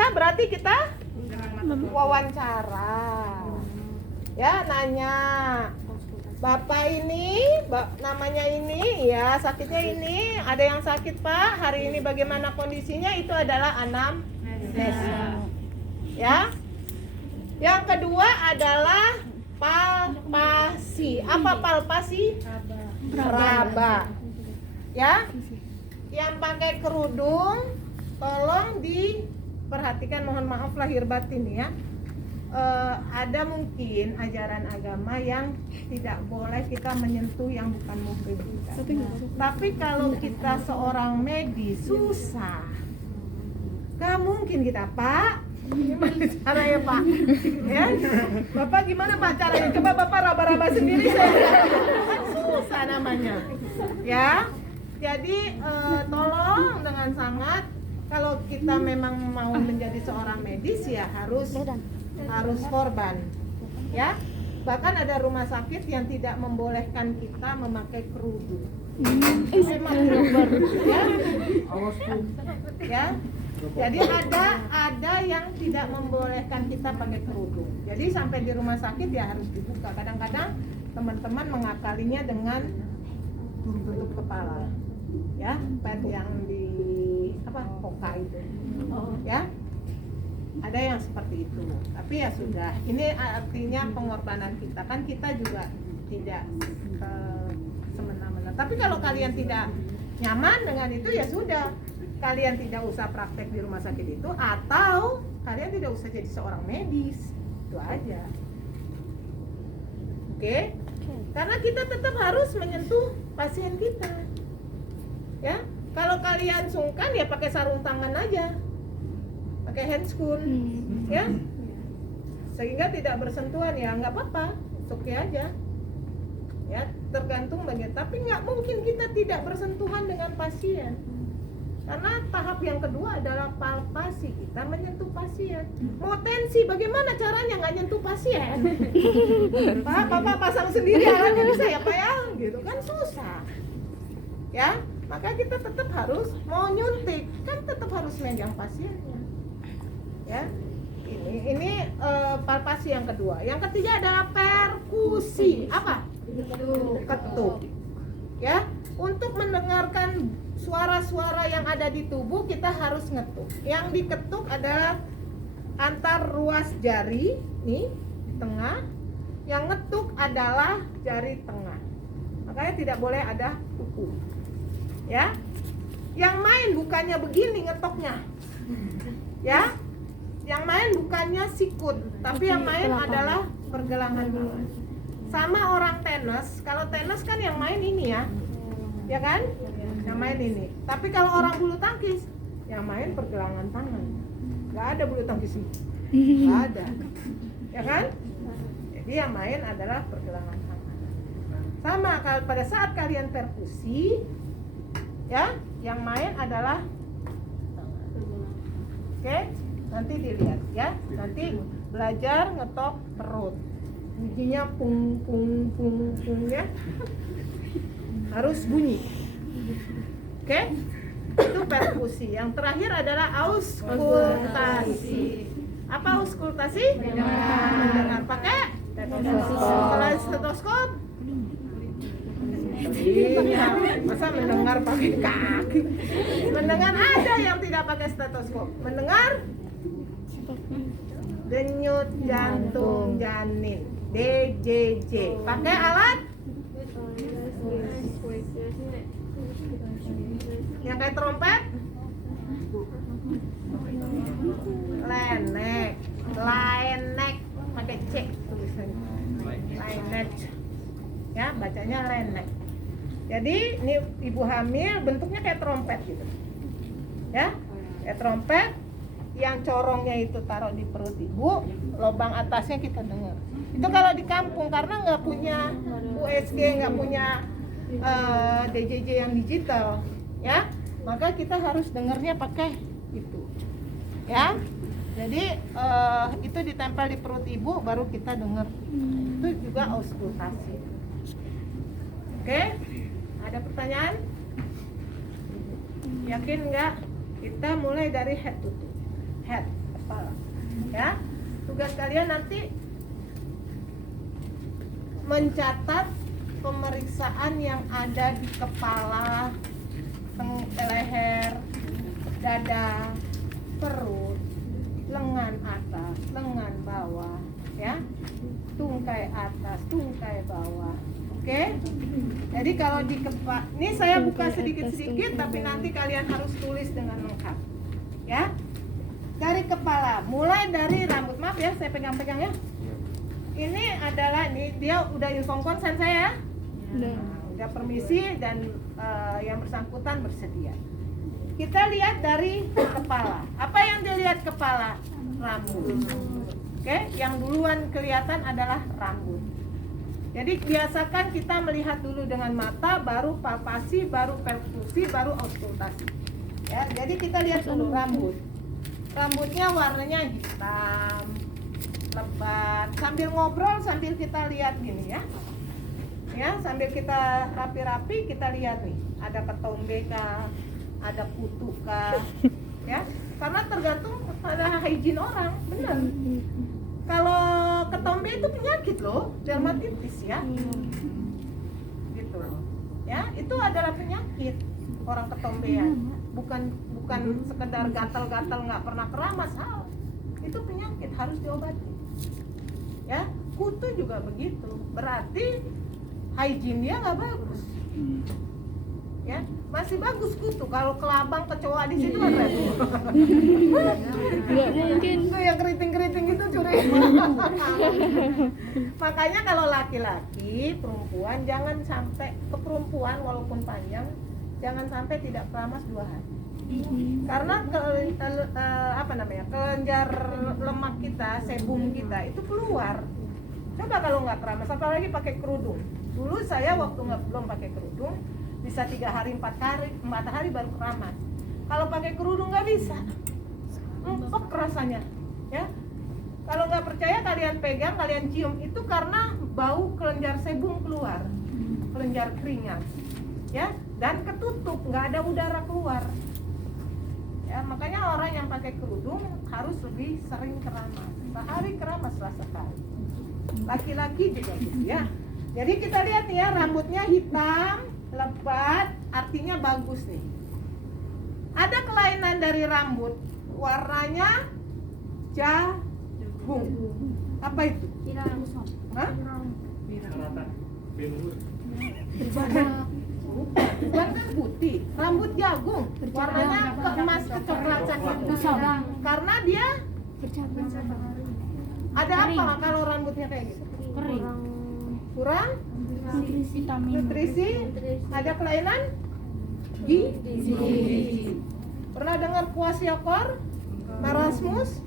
bisa berarti kita wawancara. Ya, nanya. Bapak ini, namanya ini, ya sakitnya ini, ada yang sakit Pak, hari ini bagaimana kondisinya, itu adalah anamnesis. Ya. Yang kedua adalah palpasi. Apa palpasi? Raba. Ya. Yang pakai kerudung, tolong diperhatikan, mohon maaf lahir batin ya. Ada mungkin ajaran agama yang tidak boleh kita menyentuh yang bukan muhrim kita. Tapi kalau kita seorang medis susah, gak mungkin kita, Pak. Gimana caranya Pak? Ya? Bapak gimana Pak caranya? Coba Bapak raba-raba sendiri saya. Kan susah namanya. Ya. Jadi tolong dengan sangat, kalau kita memang mau menjadi seorang medis ya harus korban, ya. Bahkan ada rumah sakit yang tidak membolehkan kita memakai kerudung. Memang ya. Ya. Jadi ada yang tidak membolehkan kita pakai kerudung. Jadi sampai di rumah sakit ya harus dibuka. Kadang-kadang teman-teman mengakalinya dengan tutup kepala, ya, pad yang di koka itu, ya. Ada yang seperti itu, tapi ya sudah. Ini artinya pengorbanan kita, kan kita juga tidak semena-mena. Tapi kalau kalian tidak nyaman dengan itu ya sudah, kalian tidak usah praktek di rumah sakit itu, atau kalian tidak usah jadi seorang medis, itu aja. Oke? Karena kita tetap harus menyentuh pasien kita, ya. Kalau kalian sungkan ya pakai sarung tangan aja, pakai handscoon, ya, sehingga tidak bersentuhan, ya nggak apa-apa, oke aja, ya, tergantung bagian. Tapi nggak mungkin kita tidak bersentuhan dengan pasien, karena tahap yang kedua adalah palpasi, kita menyentuh pasien. Mau tensi, bagaimana caranya nggak nyentuh pasien? Pak, Bapak pasang sendiri alatnya bisa ya Pak ya, gitu kan susah, ya. Maka kita tetap harus mau nyuntik, kan tetap harus megang pasiennya. Ya, ini palpasi yang kedua. Yang ketiga adalah perkusi. Apa? Ketuk. Ya, untuk mendengarkan suara-suara yang ada di tubuh kita harus ngetuk. Yang diketuk adalah antar ruas jari, nih di tengah. Yang ngetuk adalah jari tengah. Makanya tidak boleh ada kuku. Ya, yang main bukannya begini ngetoknya. Ya. Yang main bukannya sikut, tapi yang main adalah pergelangan tangan. Sama orang tenis, kalau tenis kan yang main ini ya kan? Yang main ini. Tapi kalau orang bulu tangkis, yang main pergelangan tangan. Gak ada bulu tangkis ini, gak ada, ya kan? Jadi yang main adalah pergelangan tangan. Sama kalau pada saat kalian perkusi, ya, yang main adalah oke? Nanti dilihat ya, nanti belajar ngetok perut, bunyinya pung pung pung pung ya, harus bunyi, oke? Itu perkusi. Yang terakhir adalah auskultasi. Apa auskultasi? Mendengar pakai stetoskop. Masa mendengar pakai kaki? Mendengar ada yang tidak pakai stetoskop. Mendengar denyut jantung janin, DJJ. Pakai alat yang kayak trompet, lenek, laenek, pakai C tulisannya, laenek, ya bacanya lenek. Jadi ini ibu hamil bentuknya kayak trompet gitu, ya, kayak trompet. Yang corongnya itu taruh di perut ibu, lubang atasnya kita dengar. Itu kalau di kampung, karena nggak punya USG, nggak punya DJJ yang digital, ya, maka kita harus dengarnya pakai itu, ya. Jadi itu ditempel di perut ibu, baru kita dengar. Itu juga auskultasi. Oke, ada pertanyaan? Yakin nggak? Kita mulai dari head to toe. Head, tugas kalian nanti mencatat pemeriksaan yang ada di kepala, leher, dada, perut, lengan atas, lengan bawah, ya, tungkai atas, tungkai bawah. Oke? Jadi kalau di kepala, ini saya buka sedikit-sedikit, tapi nanti kalian harus tulis dengan lengkap, ya. Dari kepala, mulai dari rambut. Maaf ya, saya pegang-pegang ya. Ini adalah, ini dia udah inform konsen saya ya. Udah permisi dan yang bersangkutan bersedia. Kita lihat dari kepala. Apa yang dilihat kepala? Rambut. Oke, yang duluan kelihatan adalah rambut. Jadi biasakan kita melihat dulu dengan mata, baru palpasi, baru perkusi, baru auskultasi. Ya, jadi kita lihat dulu rambut. Rambutnya warnanya hitam, lebat. Sambil ngobrol, sambil kita lihat gini ya. Ya, sambil kita rapi-rapi, kita lihat nih, ada ketombe kah, ada kutu kah, ya. Karena tergantung pada hygiene orang, benar. Kalau ketombe itu penyakit loh, dermatitis ya. Gitu. Ya, itu adalah penyakit orang ketombean. Bukan sekedar gatal-gatal nggak pernah keramas, itu penyakit harus diobati. Ya, kutu juga begitu. Berarti hygiene dia nggak bagus. Ya, masih bagus kutu. Kalau kelabang kecoa di situ kan berarti nggak mungkin. Itu yang keriting-keriting itu curi. Makanya kalau laki-laki, perempuan jangan sampai, ke perempuan walaupun panjang jangan sampai tidak keramas 2 hari. Karena kelenjar lemak kita, sebum kita itu keluar. Coba kalau nggak keramas, apalagi pakai kerudung. Dulu saya waktu belum pakai kerudung bisa 3 hari 4 hari baru keramas. Kalau pakai kerudung nggak bisa, empuk rasanya, ya. Kalau nggak percaya kalian pegang, kalian cium, itu karena bau kelenjar sebum keluar, kelenjar keringat, ya, dan ketutup, nggak ada udara keluar. Ya, makanya orang yang pakai kerudung harus lebih sering keramas. Sehari keramaslah sekali. Laki-laki juga gitu ya. Jadi kita lihat nih ya, rambutnya hitam, lebat, artinya bagus nih. Ada kelainan dari rambut, warnanya jagung. Apa itu? Hah? Bukan kan putih, rambut jagung, warnanya keemas kecoklatan itu. Karena dia ada apa kalau rambutnya kayak gitu? Kering. Kurang nutrisi, ada kelainan gizi. Pernah dengar kwashiorkor, marasmus?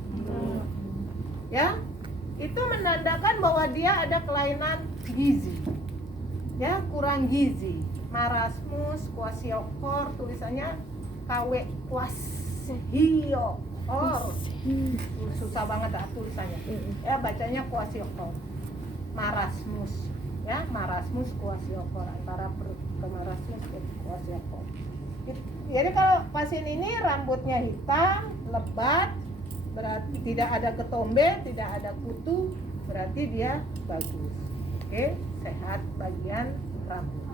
Ya, itu menandakan bahwa dia ada kelainan gizi. Ya, kurang gizi. Marasmus, kwashiorkor, tulisannya KW kwashiorkor. Susah banget tulisannya. Ya, bacanya kwashiorkor. Marasmus, ya, marasmus kwashiorkor, antara marasmus dan kwashiorkor. Jadi kalau pasien ini rambutnya hitam, lebat, berarti tidak ada ketombe, tidak ada kutu, berarti dia bagus. Oke, sehat bagian rambut.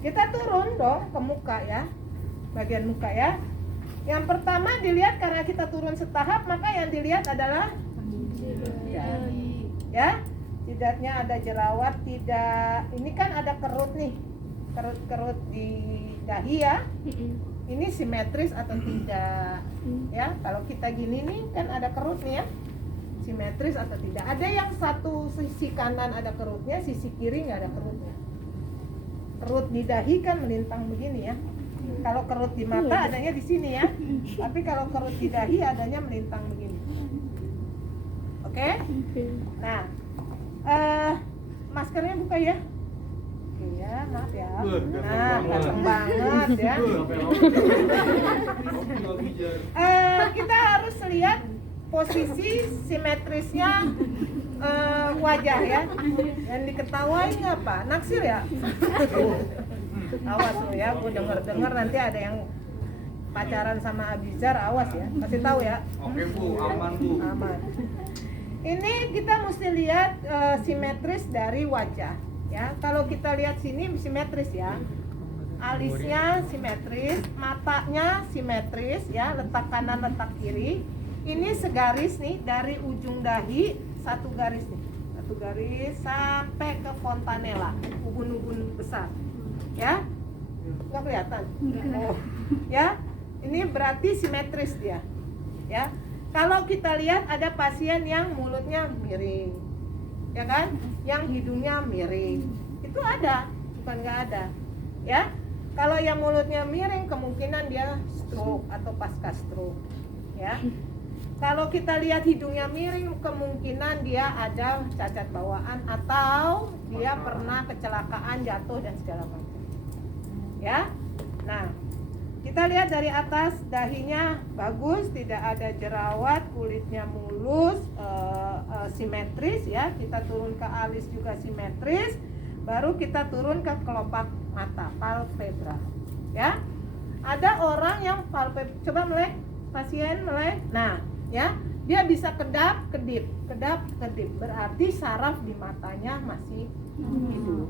Kita turun dong ke muka ya, bagian muka ya. Yang pertama dilihat, karena kita turun setahap, maka yang dilihat adalah ya. Jidatnya ada jerawat, tidak, ini kan ada kerut nih, kerut di dahi ya. Ini simetris atau tidak ya. Kalau kita gini nih kan ada kerut nih ya, simetris atau tidak. Ada yang satu sisi kanan ada kerutnya, sisi kiri nggak ada kerutnya. Kerut di dahi kan melintang begini ya. Kalau kerut di mata adanya di sini ya, tapi kalau kerut di dahi adanya melintang begini. Oke? Nah, maskernya buka ya. Oke ya, maaf ya. Nah, ganteng banget ya. Kita harus lihat posisi simetrisnya wajah ya. Yang diketawain apa? Naksir ya? Awas lo ya, gue denger nanti ada yang pacaran sama Abizar, awas ya. Kasih tahu ya. Oke Bu, aman Bu. Aman. Ini kita mesti lihat simetris dari wajah, ya. Kalau kita lihat sini simetris ya, alisnya simetris, matanya simetris, ya, letak kanan letak kiri. Ini segaris nih dari ujung dahi satu garis nih, satu garis sampai ke fontanella, ubun-ubun besar, ya. Nggak kelihatan? Oh, ya. Ini berarti simetris dia, ya. Kalau kita lihat ada pasien yang mulutnya miring, ya kan, yang hidungnya miring, itu ada, bukan nggak ada, ya. Kalau yang mulutnya miring kemungkinan dia stroke atau pasca stroke, ya. Kalau kita lihat hidungnya miring kemungkinan dia ada cacat bawaan atau dia pernah kecelakaan, jatuh dan segala macam, ya. Nah, kita lihat dari atas, dahinya bagus, tidak ada jerawat, kulitnya mulus, simetris, ya. Kita turun ke alis juga simetris. Baru kita turun ke kelopak mata, palpebra, ya. Ada orang yang coba melek, pasien melek. Nah, ya, dia bisa kedap kedip, berarti saraf di matanya masih hidup.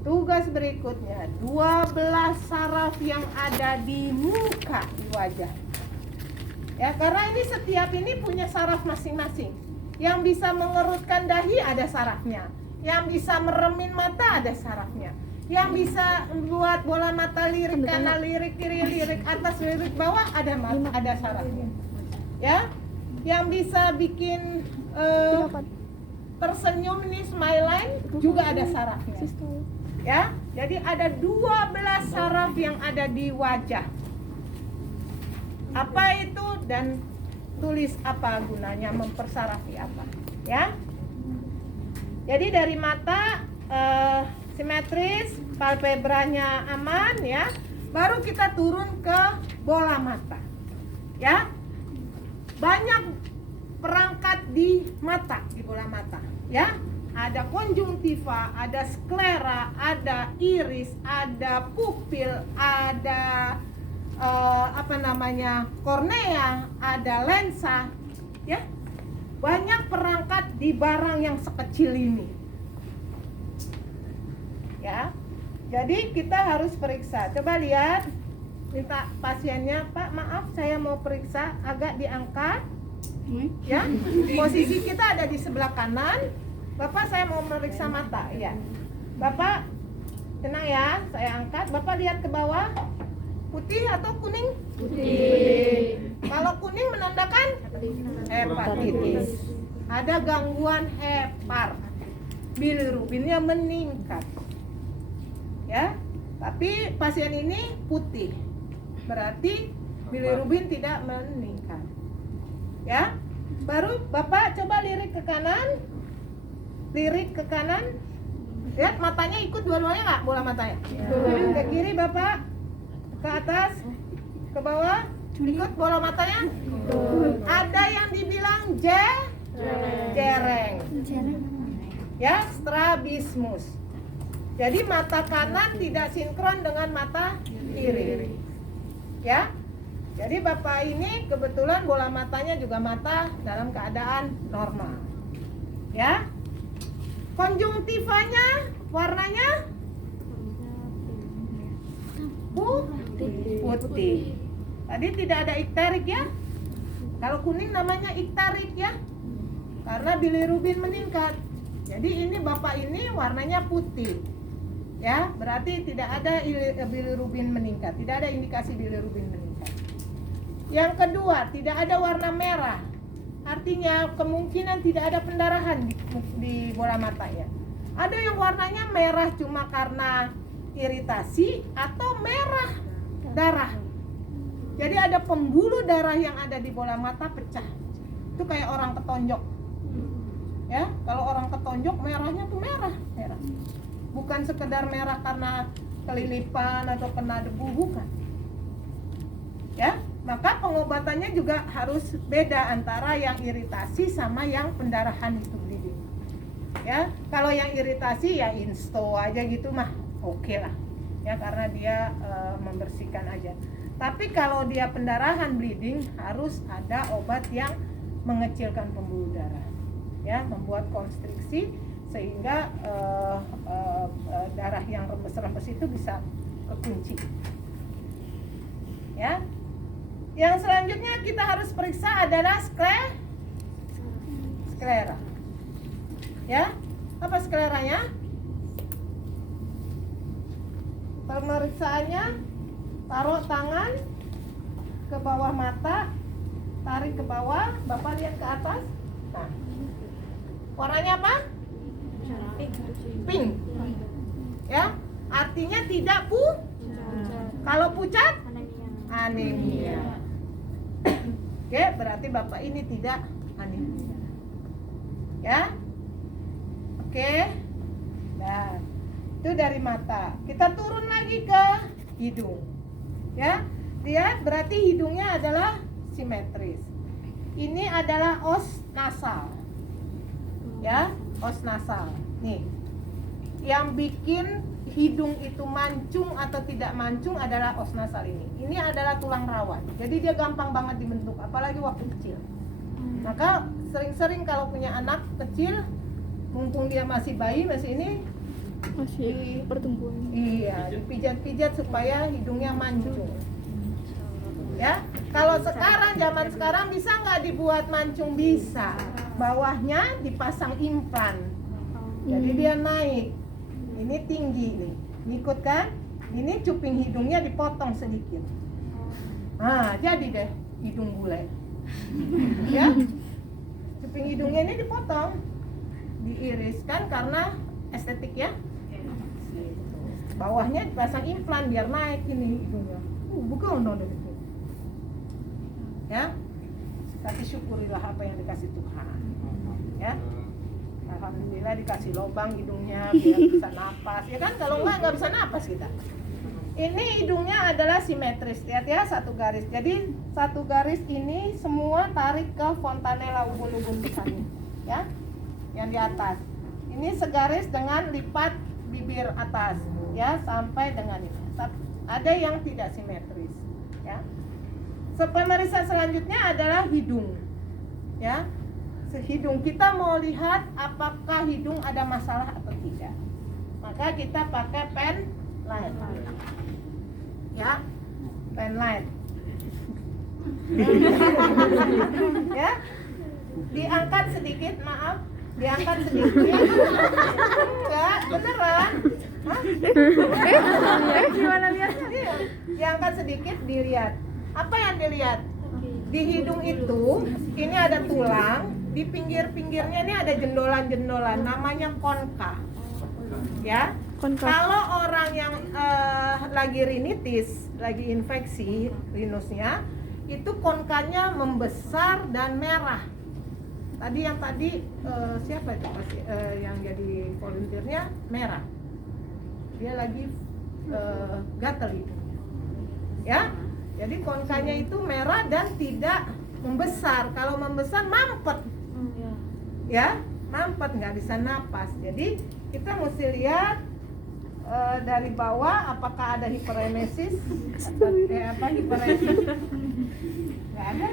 Tugas berikutnya, 12 saraf yang ada di muka, di wajah. Ya, karena ini setiap ini punya saraf masing-masing. Yang bisa mengerutkan dahi ada sarafnya. Yang bisa meremin mata ada sarafnya. Yang bisa membuat bola mata lirik kanan, lirik kiri, lirik atas, lirik bawah ada sarafnya. Ya, yang bisa bikin tersenyum ini smile line juga ada sarafnya. Ya, jadi ada 12 saraf yang ada di wajah. Apa itu dan tulis apa gunanya, mempersarafi apa, ya. Jadi dari mata simetris, palpebranya aman, ya. Baru kita turun ke bola mata, ya. Banyak perangkat di mata, di bola mata, ya. Ada konjungtiva, ada sklera, ada iris, ada pupil, ada kornea, ada lensa, ya. Banyak perangkat di barang yang sekecil ini, ya. Jadi kita harus periksa. Coba lihat, minta pasiennya, Pak, maaf saya mau periksa, agak diangkat, ya. Posisi kita ada di sebelah kanan. Bapak, saya mau meriksa mata, ya. Bapak tenang ya, saya angkat. Bapak lihat ke bawah, putih atau kuning? Putih. Kalau kuning menandakan hepatitis. Ada gangguan hepar, bilirubinnya meningkat, ya. Tapi pasien ini putih, berarti bilirubin tidak meningkat, ya. Baru Bapak coba lirik ke kanan. Lirik ke kanan, lihat matanya ikut dua-duanya nggak, bola matanya? Ke kiri Bapak, ke atas, ke bawah, ikut bola matanya? Ada yang dibilang jereng, ya, strabismus. Jadi mata kanan tidak sinkron dengan mata kiri, ya. Jadi Bapak ini kebetulan bola matanya juga mata dalam keadaan normal, ya. Konjungtivanya warnanya putih. Tadi tidak ada ikterik, ya. Kalau kuning namanya iktarik, ya, karena bilirubin meningkat. Jadi ini Bapak ini warnanya putih, ya, berarti tidak ada bilirubin meningkat, tidak ada indikasi bilirubin meningkat. Yang kedua, tidak ada warna merah. Artinya kemungkinan tidak ada pendarahan di bola mata, ya. Ada yang warnanya merah cuma karena iritasi atau merah darah. Jadi ada pembuluh darah yang ada di bola mata pecah. Itu kayak orang ketonjok, ya. Kalau orang ketonjok merahnya tuh merah. Bukan sekedar merah karena kelilipan atau kena debu, bukan, ya. Maka pengobatannya juga harus beda antara yang iritasi sama yang pendarahan itu bleeding, ya. Kalau yang iritasi ya insto aja gitu mah oke lah, ya, karena dia membersihkan aja. Tapi kalau dia pendarahan bleeding harus ada obat yang mengecilkan pembuluh darah. ya, membuat konstriksi sehingga darah yang rembes-rembes itu bisa kekunci. Ya. Yang selanjutnya kita harus periksa adalah sklera. Ya. Apa skleranya? Pemeriksaannya, taruh tangan ke bawah mata, tarik ke bawah, Bapak lihat ke atas. Nah, warnanya apa? Pink. Ya, artinya tidak kalau pucat, anemia. Oke, berarti Bapak ini tidak anemia. Ya, oke. Nah, itu dari mata. Kita turun lagi ke hidung. Ya, lihat berarti hidungnya adalah simetris. Ini adalah os nasal. Ya, os nasal. Nih, yang bikin hidung itu mancung atau tidak mancung adalah os nasal ini. Ini adalah tulang rawan. Jadi dia gampang banget dibentuk, apalagi waktu kecil. Maka sering-sering kalau punya anak kecil, mumpung dia masih bayi, masih ini, masih pertumbuhan. Iya, dipijat-pijat supaya hidungnya mancung. Ya, kalau sekarang zaman sekarang bisa nggak dibuat mancung? Bisa. Bawahnya dipasang implan. Jadi dia naik. Ini tinggi nih. Ngikut kan? Ini cuping hidungnya dipotong sedikit. Nah, jadi deh hidung bule. Ya. Cuping hidungnya ini dipotong. Diiriskan karena estetik ya. Bawahnya dipasang implan biar naik ini hidungnya. Bukan dong dari itu. Ya, tapi syukurilah apa yang dikasih Tuhan. Ya, alhamdulillah dikasih lubang hidungnya biar bisa napas. Ya kan, kalau nggak bisa napas kita. Ini hidungnya adalah simetris. Lihat ya, satu garis. Jadi satu garis ini semua tarik ke fontanella ubun-ubun besarnya. Ya, yang di atas. Ini segaris dengan lipat bibir atas. Ya, sampai dengan ini. Ada yang tidak simetris. Ya. Pemeriksaan selanjutnya adalah hidung. Ya. Hidung kita mau lihat apakah hidung ada masalah atau tidak. Maka kita pakai pen light. Ya. Pen light. Ya. Diangkat sedikit, maaf. Diangkat sedikit. Enggak, beneran. Hah? Gimana lihatnya? Iya. Diangkat sedikit, dilihat. Apa yang dilihat? Di hidung itu, ini ada tulang, di pinggir-pinggirnya ini ada jendolan-jendolan, namanya konka. Ya. Kalau orang yang lagi rinitis, lagi infeksi rinusnya, itu konkanya membesar dan merah. Tadi siapa itu yang jadi volunteernya merah. Dia lagi gatel itu. Ya. Jadi konkanya itu merah dan tidak membesar. Kalau membesar mampet. Ya, mampet, nggak bisa napas. Jadi kita mesti lihat dari bawah apakah ada hiperemesis. Hiperemesis? Nggak ada.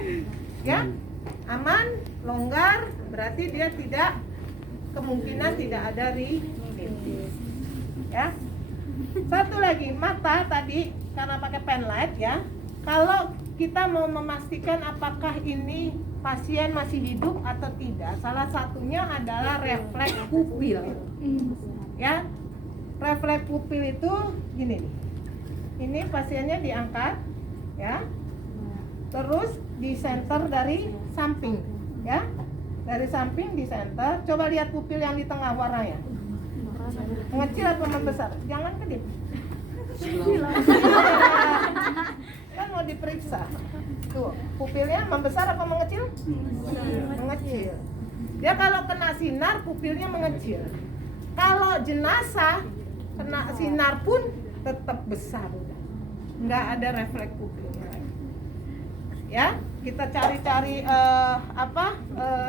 Ya, aman, longgar, berarti dia kemungkinan tidak ada rinitis. Ya. Satu lagi, mata tadi karena pakai pen light ya. Kalau kita mau memastikan apakah ini pasien masih hidup atau tidak, salah satunya adalah refleks pupil. Ya, refleks pupil itu gini. Ini pasiennya diangkat, ya, terus di center dari samping, ya, dari samping di center. Coba lihat pupil yang di tengah warnanya. Mengecil atau membesar? Jangan kedip. Kan mau diperiksa. Tuh, pupilnya membesar apa mengecil? Mengecil. Dia kalau kena sinar, pupilnya mengecil. Kalau jenazah kena sinar pun tetap besar. Nggak ada refleks pupilnya. Ya, kita cari-cari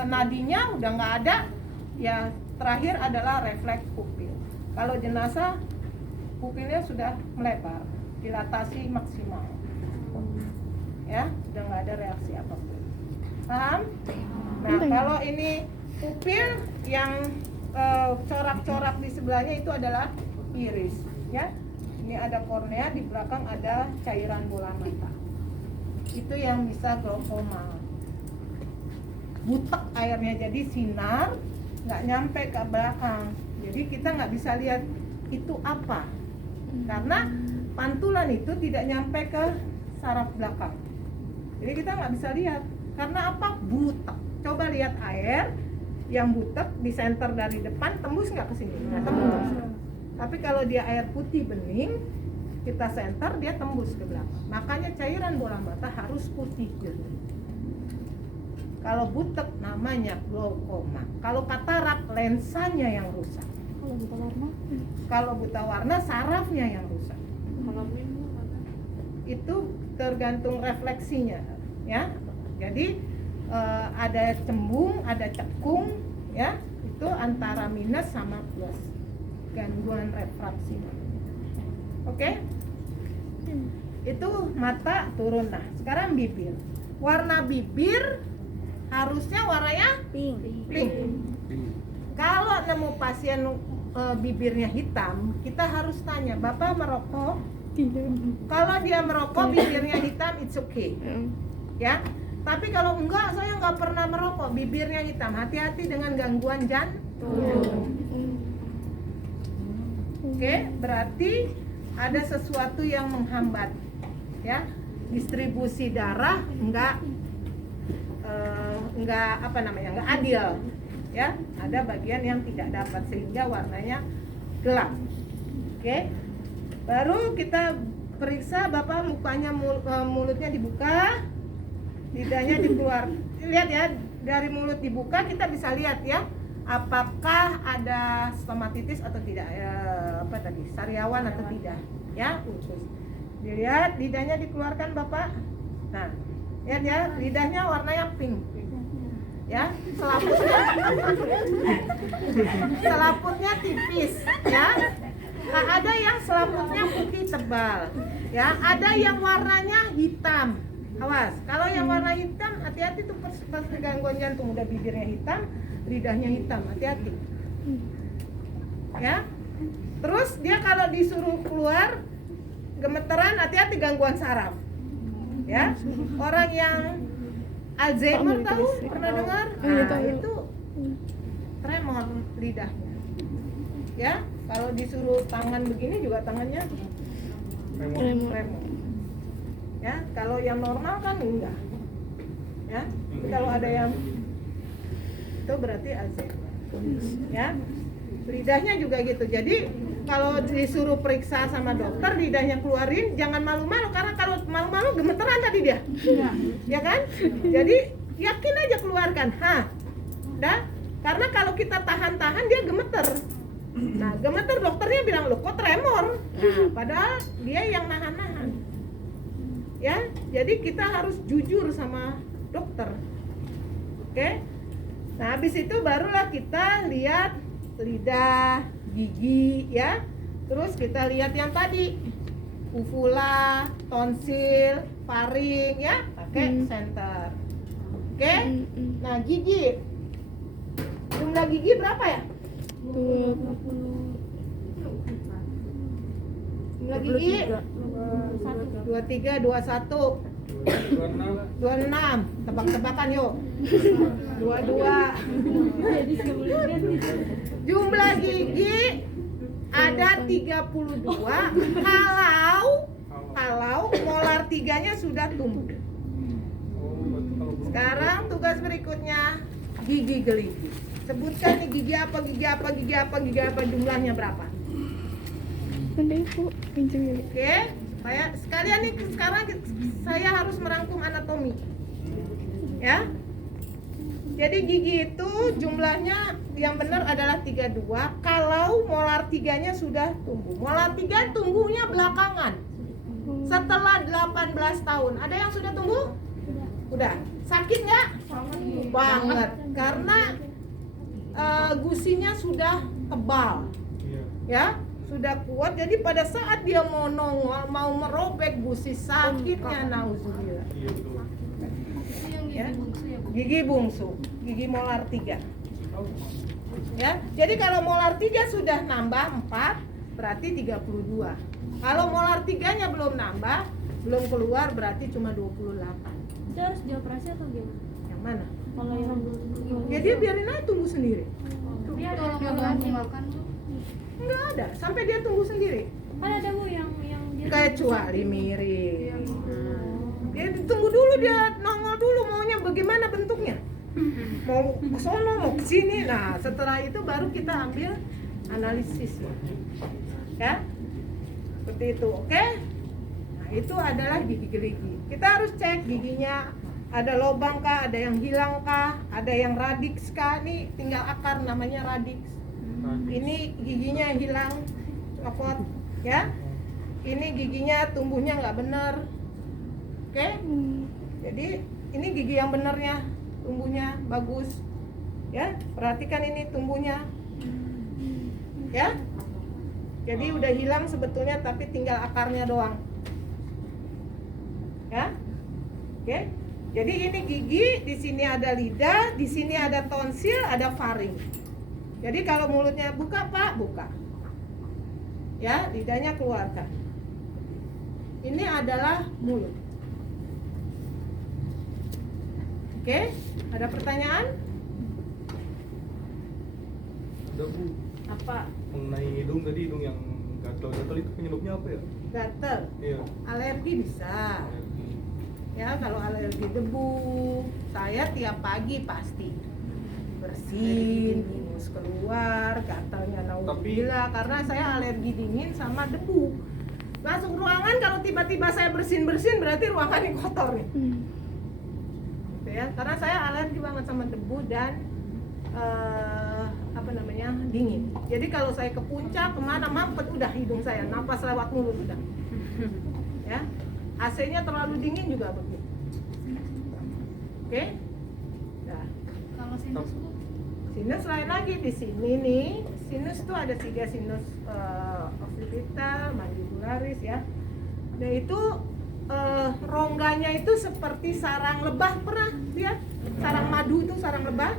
nadinya udah nggak ada. Ya, terakhir adalah refleks pupil. Kalau jenazah pupilnya sudah melebar, dilatasi maksimal. Ya, sudah nggak ada reaksi apapun. Paham? Nah, kalau ini Pupil yang corak-corak di sebelahnya itu adalah iris, ya. Ini ada kornea, di belakang ada cairan bola mata. Itu yang bisa glaukoma. Butek airnya, jadi sinar nggak nyampe ke belakang. Jadi kita nggak bisa lihat itu apa, karena pantulan itu tidak nyampe ke saraf belakang. Jadi kita nggak bisa lihat. Karena apa? Butek. Coba lihat air yang butek di center dari depan, tembus nggak ke sini? Nggak tembus. Tapi kalau dia air putih bening, kita center, dia tembus ke belakang. Makanya cairan bola mata harus putih jernih. Kalau butek namanya glaukoma. Kalau katarak lensanya yang rusak. Kalau buta warna? Kalau buta warna sarafnya yang rusak. Kalau ini mana? Itu tergantung refleksinya, ya. Jadi ada cembung, ada cekung, ya. Itu antara minus sama plus. Gangguan refraksi. Oke? Itu mata turun. Nah, sekarang bibir. Warna bibir harusnya warnanya Pink. pink. Kalau nemu pasien bibirnya hitam, kita harus tanya, Bapak merokok? Tidak. Kalau dia merokok bibirnya hitam, it's okay, ya. Tapi kalau enggak, saya nggak pernah merokok, bibirnya hitam, hati-hati dengan gangguan jantung. Oke, berarti ada sesuatu yang menghambat, ya. Distribusi darah enggak enggak adil, ya. Ada bagian yang tidak dapat sehingga warnanya gelap. Oke, baru kita periksa Bapak mukanya, mulutnya dibuka, lidahnya dikeluar. Lihat ya, dari mulut dibuka kita bisa lihat ya, apakah ada stomatitis atau tidak, sariawan atau tidak, ya, usus. Dilihat lidahnya dikeluarkan Bapak. Nah, lihat ya, lidahnya warnanya pink, ya, selaputnya tipis, ya. Nah, ada yang selaputnya putih tebal, ya, ada yang warnanya hitam. Awas, kalau yang warna hitam, hati-hati tuh pas gangguan jantung, udah bibirnya hitam, lidahnya hitam, hati-hati. Ya. Terus dia kalau disuruh keluar gemeteran, hati-hati gangguan saraf. Ya. Orang yang Alzheimer tahu, pernah dengar? Nah, itu tremor lidahnya. Ya, kalau disuruh tangan begini juga tangannya tremor. Ya, kalau yang normal kan enggak. Ya, tapi kalau ada yang itu berarti Alzheimer. Ya, lidahnya juga gitu. Jadi kalau disuruh periksa sama dokter, lidahnya keluarin, jangan malu-malu, karena kalau malu-malu gemeteran tadi dia. Ya kan? Jadi yakin aja keluarkan. Dah. Karena kalau kita tahan-tahan dia gemeter. Nah, gemeter dokternya bilang, "Loh, kok tremor?" Nah, padahal dia yang nahan-nahan. Ya, jadi kita harus jujur sama dokter. Oke? Nah, habis itu barulah kita lihat lidah, gigi, ya. Terus kita lihat yang tadi, uvula, tonsil, faring, ya, pakai center. Oke? Nah, gigi. Jumlah gigi berapa ya? 20. Jumlah gigi 23, 21, 26. Tebak-tebakan yuk. 22. Jumlah gigi ada 32 kalau molar 3-nya sudah tumbuh. Sekarang tugas berikutnya, gigi geligi. Sebutkan nih gigi apa, jumlahnya berapa? Benda Ibu, pinjam ya. Oke, supaya sekalian nih sekarang saya harus merangkum anatomi. Ya. Jadi gigi itu jumlahnya yang benar adalah 32 kalau molar 3-nya sudah tumbuh. Molar 3 tumbuhnya belakangan. Setelah 18 tahun. Ada yang sudah tumbuh? Udah. Sakit nggak? Banget. Karena gusinya sudah tebal. Ya, sudah kuat. Jadi pada saat dia mau nongol, mau merobek gusi, sakitnya nauzubillah. Ya. Gigi bungsu, gigi molar 3. Ya, jadi kalau molar 3 sudah nambah 4, berarti 32. Kalau molar 3-nya belum nambah, belum keluar, berarti cuma 28. Itu harus dioperasi atau gimana? Yang mana? Kalau yang Ya dia biarin aja tumbuh sendiri. dia ada Kalau nggak operasi. makan tuh. Enggak ada, sampai dia tumbuh sendiri. Kan ada Bu yang dia Kecuali mirip. Dia tunggu dulu, dia nongol dulu maunya bagaimana bentuknya. Mau ke sono, mau ke sini. Nah, setelah itu baru kita ambil analisis. Ya. Seperti itu, oke? Nah, itu adalah gigi-gigi. Kita harus cek giginya ada lubang kah, ada yang hilang kah, ada yang radix kah. Nih tinggal akar namanya radix. Ini giginya hilang, copot, ya. Ini giginya tumbuhnya nggak benar. Oke? Jadi ini gigi yang benernya, tumbuhnya bagus. Ya, perhatikan ini tumbuhnya. Ya. Jadi udah hilang sebetulnya tapi tinggal akarnya doang. Ya. Oke. Jadi ini gigi, di sini ada lidah, di sini ada tonsil, ada faring. Jadi kalau mulutnya buka, Pak, buka. Ya, lidahnya keluarkan. Ini adalah mulut. Oke, ada pertanyaan? Ada Bu, Apa? mengenai hidung tadi, hidung yang gatal-gatal itu penyebabnya apa ya? Gatel, Iya. alergi bisa. Ya, kalau alergi debu, saya tiap pagi pasti bersin, ingus keluar, gatalnya naudzubillah karena saya alergi dingin sama debu. Masuk ruangan kalau tiba-tiba saya bersin-bersin berarti ruangannya kotor nih. Gitu ya, karena saya alergi banget sama debu dan dingin. Jadi kalau saya ke puncak kemana mampet udah hidung saya, napas lewat mulut udah. Ya, AC-nya terlalu dingin juga begitu. Oke? Nah, Kalau sinus Bu. sinus lain lagi di sini nih. Sinus tuh ada 3 sinus occipital, mandibularis ya. Nah itu rongganya itu seperti sarang lebah, pernah lihat? Sarang madu itu sarang lebah.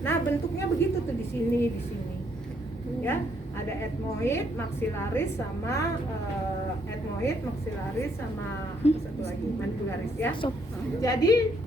Nah bentuknya begitu tuh di sini, ya. Ada etmoid, maxillaris sama etmoid, maxillaris sama apa satu lagi mandibularis ya. Jadi